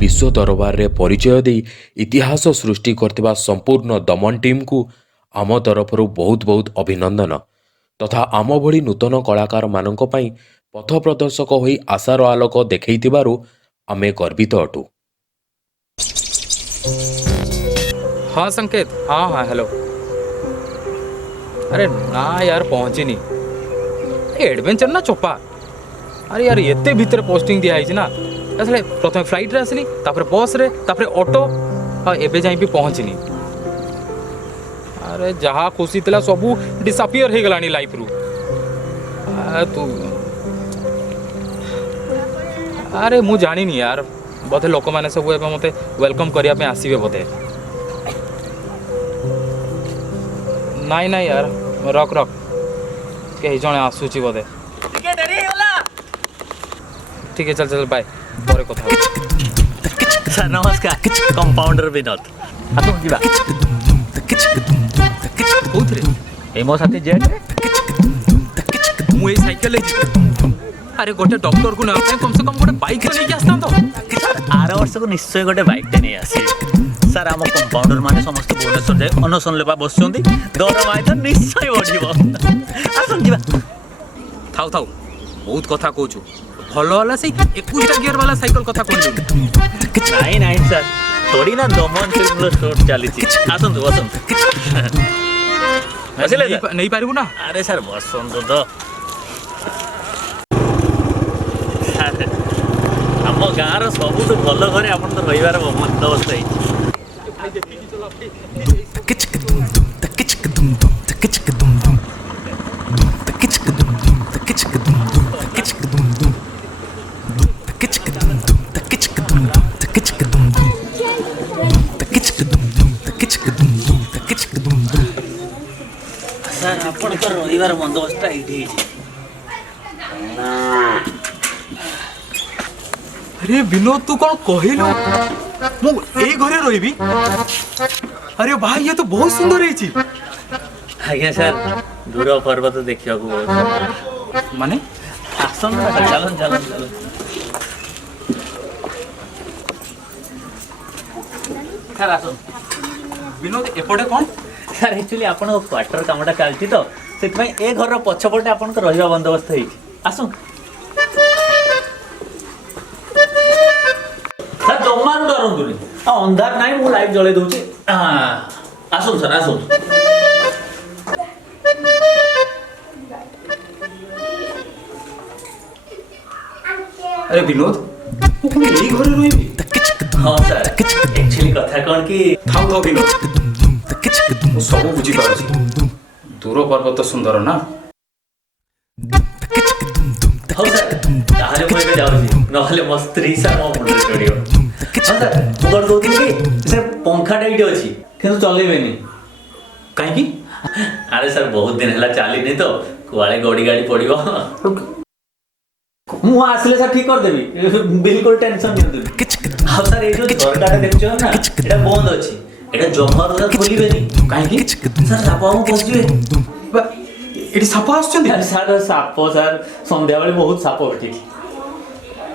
विश्व दरबार रे परिचय दे इतिहास सृष्टि करथिबा संपूर्ण दमन टीम को आम तरफ बहुत बहुत अभिनंदन तथा आम भली नूतन कलाकार मानक पई पथ प्रदर्शक होई आशार आलोक देखैथिबारु आमे गर्वित अटु। हाँ संकेत, हाँ हाँ हेलो। अरे ना यार पहुंची नहीं, एडवेंचर ना चोपा। अरे यार एते भीतर पोस्टिंग दिया है ना, असले प्रथम फ्लाइट रे आसली, तापर बस रे, तापर ऑटो, हाँ एबे जाई भी पहुंचनी। अरे जहाँ खुशी थिला सबू डिसअपियर हो गलानी लाइफ रु। तू अरे मु जानी नहीं यार, बोधे लोक माने सब एबे मते वेलकम करिया पे आसीबे बोधे। नाई नाई यार रख रख, कहीं जने आसुची बोधे। ठीक है चल चल बाय, पर कथा सर नमस्कार, कंपाउंडर विनोद आसो जीवा कोथरे ए मो साथी जेट रे मु ए साइकिल ले जी। अरे गोटे डॉक्टर को ना कम से कम गोटे बाइक ले के आस्ता तो सर आर वर्ष को निश्चय गोटे बाइक टे नहीं आसी। सर आम कंपाउंडर माने समस्त भुवनेश्वर जाए अनशन लेबा बसुंदी, दरमाई तो निश्चय बढ़िबो। आसो जीवा थाउ थाउ बहुत कथा कहूछु, भलो वाला से 21 गियर वाला साइकिल कथा कहलु। नहीं नहीं सर थोड़ी ना दमन फिल्म शूट चली थी। आसंतु आसंतु नहीं, नहीं पारिबु ना। अरे सर बसंतु तो सर आम गाँव सबुठ भल घरे आप रही बंदोबस्त सर आपण तो रविवार बंदोबस्त ये। अरे विनोद तू कौन कहलु मु ए घरे रहिबी? अरे भाई ये तो बहुत सुंदर है छी। आज्ञा सर दूर पर्वत देखा माने आसन चलन चलन चलन सर आसन विनोद एपटे कौन? सर एक्चुअली आपण क्वार्टर कामटा चलती तो से ए घर पछपटे आपण रहा बंदोबस्त है। आसु सर जमानु डरंतुनी अंधार नाई मु लाइट जले दउची। आसु सर आसु अरे विनोद मु ए घरे रहिबी? हाँ सर एक्चुअली कथा कौन कि थाउ थाउ विनोद मु सब बुझी पारुछी, दूर पर्वत सुंदर ना। हाँ सर ताहले मु एबे जाउछी नहले मो स्त्री सर मो मुंडे चढ़ियो। हाँ सर मु कोन कहउथि कि सर पंखा टाइट अछि किंतु चलेबेनी काहे की? अरे सर बहुत दिन हला चाली नहीं तो कुआले गोड़ी गाड़ी पड़िबो। मु आसले सर ठीक कर देबी, बिल्कुल टेंशन नहीं। हाँ सर ये जो झरकाटा देखछो ना एटा बंद अछि, एटा जमर खोलिबेनी काहे की? सर साप हम पसिबे। Eighty shop आछछन्ती? अरे सर साप सर संध्या बेले बहुत साप उठी।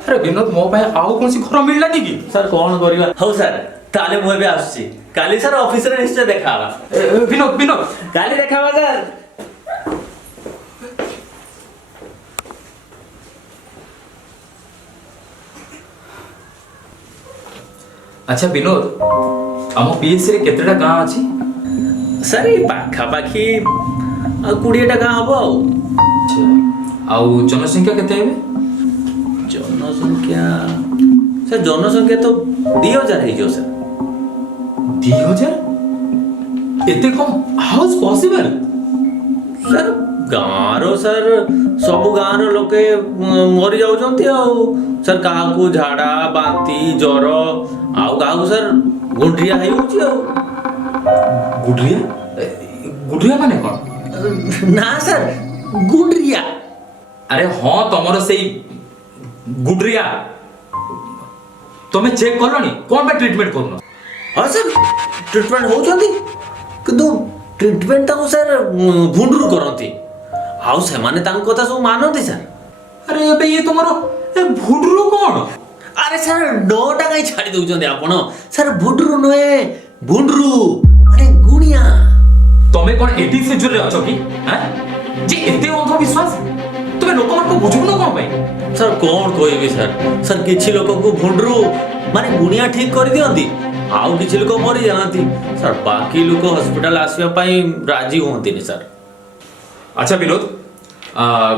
अरे विनोद मो पाए आउ कोनसी घर मिललानी की? सर कोन करबा। हो सर ताले मु एबे आछी काली सर ऑफिस रे निश्चय देखावा। विनोद विनोद काली देखावा सर। अच्छा विनोद आम पीएस रे केतेटा गाँ अछि? सर ये पाखा पाखी 20टा गाँ हबो। अच्छा आउ जनसंख्या केते हेबे? जनसंख्या सर जनसंख्या तो 2000 है जो सर। 2000? एते कम हाउ इज पॉसिबल? सर गाँव सर सब गाँव लोके मरी जाउछन्ती आउ सर काहाकू झाड़ा बांती ज्वर आउ काहाकू सर गुंड्रिया है होची आउ। गुड्रिया? गुड्रिया माने कोन? ना सर गुंड्रिया। अरे हाँ तमरो सेई गुड्रिया तमे चेक करलनी कोन बे ट्रीटमेंट करनो? हाँ सर ट्रीटमेंट होउछन्ती किंतु ट्रीटमेंट ताको सर गुंडरू करन्ती आउ से माने ताको कथा सब मानन्ती सर। अरे अबे ये तुम्हारो भुडरू कौन? ଆରେ ସାର୍ ଡଟା କାଇଁ ଛାଡ଼ି ଦଉଛନ୍ତି ଆପଣ ସାର୍ ଭୁଣ୍ଡରୁ ନୁହେଁ ଭୁଣ୍ଡରୁ ମାନେ ଗୁଣିଆ। ତମେ କ'ଣ 18th ସେଞ୍ଚୁରୀରେ ଅଛ କି ଯେ ଏତେ ଅନ୍ଧବିଶ୍ୱାସ? ତମେ ଲୋକମାନଙ୍କୁ ବୁଝୁନ କ'ଣ ପାଇଁ? ସାର୍ କ'ଣ କହିବି ସାର୍ ସାର୍ କିଛି ଲୋକଙ୍କୁ ଭୁଣ୍ଡରୁ ମାନେ ଗୁଣିଆ ଠିକ୍ କରିଦିଅନ୍ତି ଆଉ କିଛି ଲୋକ ମରିଯାଆନ୍ତି ସାର୍ ବାକି ଲୋକ ହସ୍ପିଟାଲ ଆସିବା ପାଇଁ ରାଜି ହୁଅନ୍ତିନି ସାର୍। ଆଚ୍ଛା ବିନୋଦ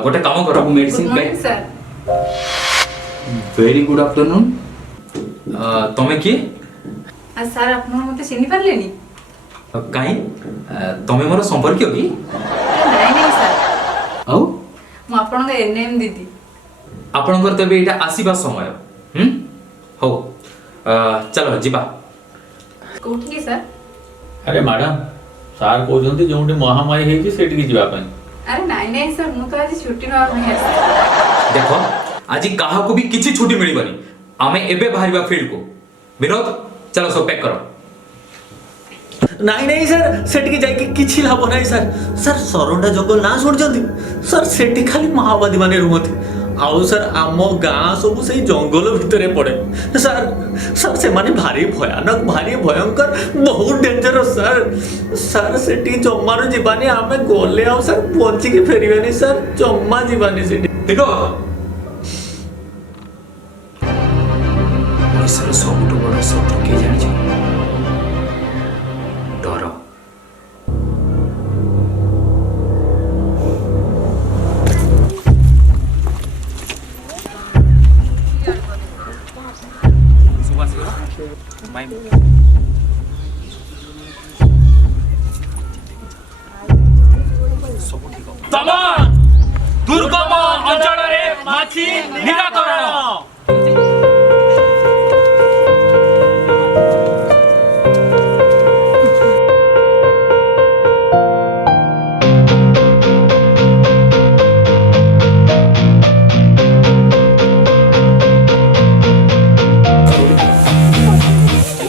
ଗୋଟେ କାମ କର medicine sir very good afternoon. ତମେ କିଏ? ସାର୍ ଆପଣ ମତେ ଚିହ୍ନି ପାରିଲେନି? କାହିଁ ତମେ ମୋର ସମ୍ପର୍କୀୟ କି? ନାଇଁ ନାଇଁ ସାର୍ ଆଉ ମୁଁ ଆପଣଙ୍କ ଏନ୍ଏମ୍ ଦିଦି। ଆପଣଙ୍କର ତେବେ ଏଇଟା ଆସିବା ସମୟ। ହଉ ଚାଲ ଯିବା। କୋଉଠିକି ସାର୍? ଆରେ ମ୍ୟାଡ଼ାମ ସାର୍ କହୁଛନ୍ତି ଯେଉଁଠି ମହାମାରୀ ହେଇଛି ସେଇଠିକି ଯିବା ପାଇଁ। ଆରେ ନାଇଁ ନାଇଁ ସାର୍ ମୁଁ ତ ଆଜି ଛୁଟି ନେବା ପାଇଁ ଆସିଛି। ଦେଖ ଆଜି କାହାକୁ ବି କିଛି ଛୁଟି ମିଳିବନି। ଆମେ ଏବେ ବାହାରିବା ଫିଲ୍ଡକୁ। ବିନୋଦ ଚାଲ ସବୁ ପ୍ୟାକ୍ କର। ନାଇଁ ନାଇଁ ସାର୍ ସେଠିକି ଯାଇକି କିଛି ଲାଭ ନାହିଁ ସାର୍। ସାର୍ ସରଣ୍ଡା ଜଙ୍ଗଲ ନାଁ ଶୁଣିଛନ୍ତି? ସାର୍ ସେଠି ଖାଲି ମାଓବାଦୀ ମାନେ ରୁହନ୍ତି ଆଉ ସାର୍ ଆମ ଗାଁ ସବୁ ସେଇ ଜଙ୍ଗଲ ଭିତରେ ପଡ଼େ। ସାର୍ ସାର୍ ସେମାନେ ଭାରି ଭୟାନକ ଭାରି ଭୟଙ୍କର ବହୁତ ଡେଞ୍ଜରସ୍ ସାର୍। ସାର୍ ସେଠି ଜମାରୁ ଯିବାନି ଆମେ ଗଲେ ଆଉ ସାର୍ ବଞ୍ଚିକି ଫେରିବାନି ସାର୍ ଜମା ଯିବାନି ସେଠି। ବିନୋଦ ଓଡ଼ିଶାର ସବୁଠୁ ବଡ଼ ଶତ୍ରୁ କିଏ ଜାଣିଛ? ଡର। ଦୁର୍ଗମ ଅଞ୍ଚଳରେ ମାଛି ନିରାକରଣ।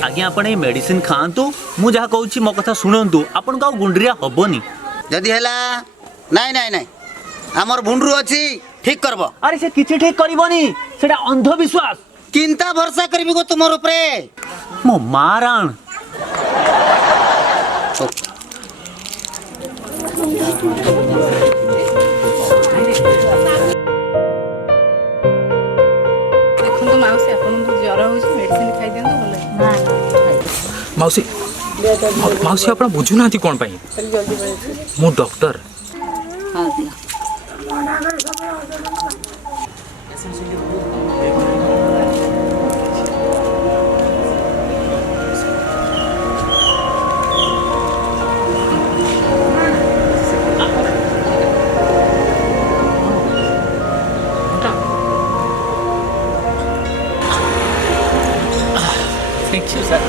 ଆଜ୍ଞା ଆପଣ ଏଇ ମେଡିସିନ ଖାଆନ୍ତୁ ମୁଁ ଯାହା କହୁଛି ମୋ କଥା ଶୁଣନ୍ତୁ ଆପଣଙ୍କୁ ଆଉ ଗୁଣ୍ଡିରିଆ ହବନି। ଯଦି ହେଲା ନାଇଁ ନାଇଁ ନାଇଁ ଆମର ଭୁଣ୍ଡରୁ ଅଛି ଠିକ କରବ। ଆରେ ସେ କିଛି ଠିକ କରିବନି ସେଟା ଅନ୍ଧବିଶ୍ୱାସ। ଚିନ୍ତା ଭରସା କରିବି ଗো ତୁମର ଉପରେ। ମୋ ମା ରାଣ ଦେଖନ୍ତୁ ମାଉସୀ ଆପଣଙ୍କୁ ଜ୍ୱର ହେଉଛି ମେଡିସିନ ଖାଇଦିଅନ୍ତୁ ଭଲ ହେଇଯିବ। ମାଉସୀ ମାଉସୀ ଆପଣ ବୁଝୁନାହାନ୍ତି କ'ଣ ପାଇଁ? ମୁଁ ଡକ୍ଟର। Thank you, sir.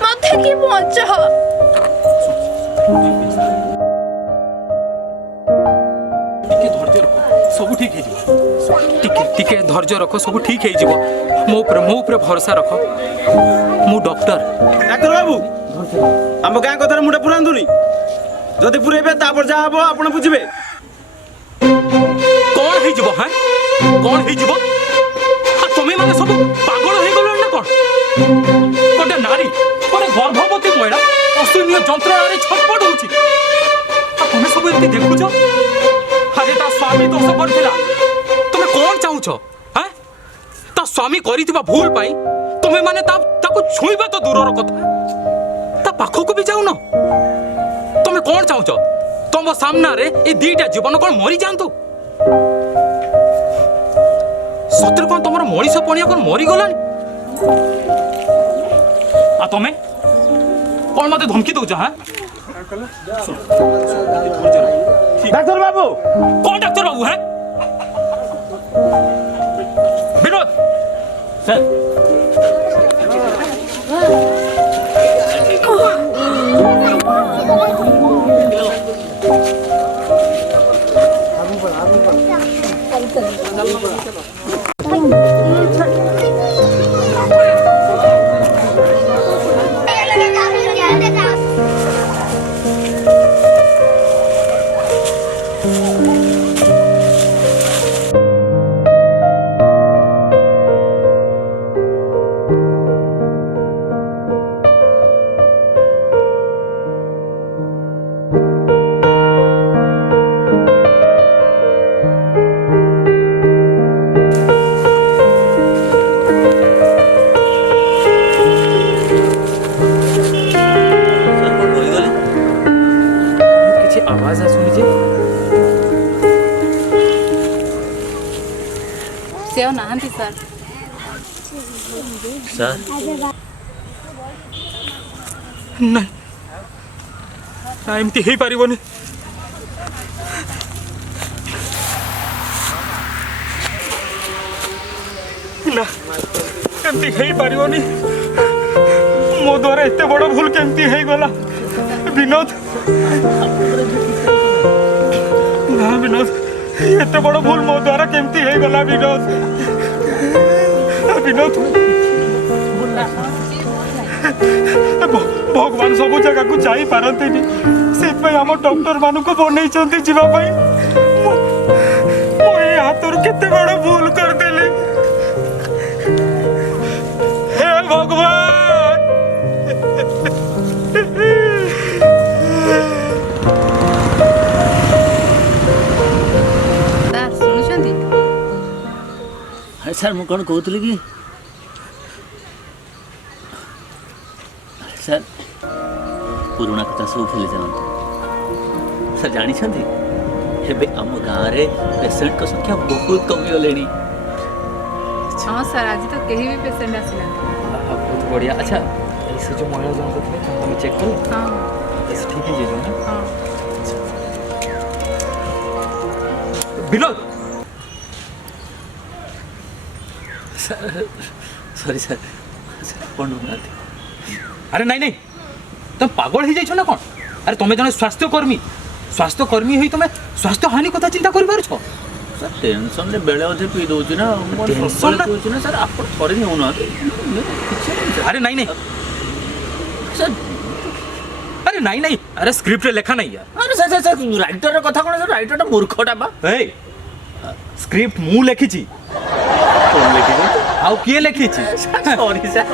ମତେ କି ବଞ୍ଚ। ସବୁ ଠିକ ହେଇଯିବ। ଟିକେ ଧୈର୍ଯ୍ୟ ରଖ ସବୁ ଠିକ ହେଇଯିବ। ମୋ ଉପରେ ଭରସା ରଖ। ମୁଁ ଡକ୍ଟର। ଡାକ୍ତର ବାବୁ ଆମ ଗାଁ କଥାରେ ମୁଣ୍ଡ ପୁରାନ୍ତୁନି। ଯଦି ପୁରେଇବେ ତାପରେ ଯାହା ହବ ଆପଣ ବୁଝିବେ। କ'ଣ ହେଇଯିବ? କ'ଣ ହେଇଯିବ? ତମେ ତମେ ସବୁ ପାଗଳ ହେଇଗଲଣି ନା କଣ? ଗୋଟେ ନାରୀ ଗୋଟେ ଗର୍ଭବତୀ ମହିଳା ଅସହନୀୟ ଯନ୍ତ୍ରଣାରେ ଛଟପଟ ହଉଛି, ଆଉ ତମେ ସବୁ ଏମିତି ଦେଖୁଛ? ଆରେ ତା ସ୍ୱାମୀ ଦୋଷ କରିଥିଲା, ତମେ କଣ ଚାହୁଁଛ? ହାଁ, ତା ସ୍ୱାମୀ କରିଥିବା ଭୁଲ ପାଇଁ ତମେ ମାନେ ତାକୁ ଛୁଇଁବା ତ ଦୂରର କଥା, ତା ପାଖକୁ ବି ଯାଉନ। ତମେ କଣ ଚାହୁଁଛ? ତମ ସାମ୍ନାରେ ଏ ଦିଟା ଜୀବନ କଣ ମରିଯାଆନ୍ତୁ? ସତରେ କଣ ତମର ମଣିଷ ପଣିଆ କଣ ମରିଗଲାଣି? ଆଉ ତମେ କଣ ମତେ ଧମକି ଦଉଛ? ହାଁ, ডাক্তার বাবু କଣ ଡାକ୍ତର ବାବୁ? ହାଁ, ବିନୋଦ স্যার କିଛି ଆୱାଜ ଆସୁନି ଯେ? ସେ ଆଉ ନାହାନ୍ତି ସାର୍। স্যার ନାଇଁ ନା, ଏମିତି ହେଇପାରିବନି। ନା, ଏମିତି ହେଇପାରିବନି। ମୋ ଦ୍ୱାରା ଏତେ ବଡ଼ ଭୁଲ କେମିତି ହେଇଗଲା? ବିନୋଦ, ନା ବିନୋଦ, ଏତେ ବଡ଼ ଭୁଲ ମୋ ଦ୍ୱାରା କେମିତି ହେଇଗଲା? ବିନୋଦ, ବିନୋଦ, ଭଗବାନ ସବୁ ଜାଗାକୁ ଯାଇପାରନ୍ତିନି, ସେଥିପାଇଁ ଆମ ଡକ୍ଟର ମାନଙ୍କୁ ବନେଇଛନ୍ତି ଯିବା ପାଇଁ। ମୁଁ ଏଇ ହାତରୁ କେତେ ବଡ଼ ଭୁଲ କରିଦେଲି। ହେ ଭଗବାନ! ସାର୍ ଶୁଣୁଛନ୍ତି? স্যার ମୁଁ କ'ଣ କହୁଥିଲି କି ସାର୍ ପୁରୁଣା କଥା ସବୁ ଭୁଲି ଯାଆନ୍ତୁ। ସାର୍ ଜାଣିଛନ୍ତି ଏବେ ଆମ ଗାଁରେ ପେସେଣ୍ଟଙ୍କ ସଂଖ୍ୟା ବହୁତ କମିଗଲେଣି। ହଁ ସାର୍, ଆଜି ତ କେହି ବି ପେସେଣ୍ଟ ଆସିନାହାନ୍ତି। ବହୁତ ବଢ଼ିଆ। ଆଚ୍ଛା, ସେ ଯେଉଁ ମହିଳା ଜଣକ ଥିଲେ ତାଙ୍କୁ ଆମେ ଚେକ୍ କଲୁ, ହଁ ଠିକ୍ ହେଇଯିବ ନା? ହଁ। ବିନୋଦ, ସରି ସାର୍, ଆପଣ ନୁହଁନ୍ତି। ଆରେ ନାଇଁ ନାଇଁ, ତମେ ପାଗଳ ହେଇଯାଇଛ ନା କ'ଣ? ଆରେ ତମେ ଜଣେ ସ୍ୱାସ୍ଥ୍ୟକର୍ମୀ ହେଇ ତମେ ସ୍ୱାସ୍ଥ୍ୟ ହାନି କଥା ଚିନ୍ତା କରିପାରୁଛ? ସାର୍ ଟେନସନ୍ରେ ବେଳେ ଅଧେ ପିଇ ଦେଉଛି ନା, ମୁଁ ଟେନସନ୍ ନା? ପିଉଛି ନା ସାର୍, ଆପଣ ଥରେ ନେଉନାହାନ୍ତି। କିଛି ନାହିଁ ସାର୍। ଆରେ ନାଇଁ ନାଇଁ ସାର୍ ଆରେ ନାଇଁ ନାଇଁ, ଆରେ ସ୍କ୍ରିପ୍ଟରେ ଲେଖା ନାହିଁ ୟାର। ଆରେ ସାର୍ ସାର୍ ରାଇଟରର କଥା କ'ଣ? ସାର୍ ରାଇଟରଟା ମୂର୍ଖଟା ବା। ଏଇ ସ୍କ୍ରିପ୍ଟ ମୁଁ ଲେଖିଛି, କ'ଣ ଲେଖିଛନ୍ତି? ଆଉ କିଏ ଲେଖିଛି? ସରି ସାର୍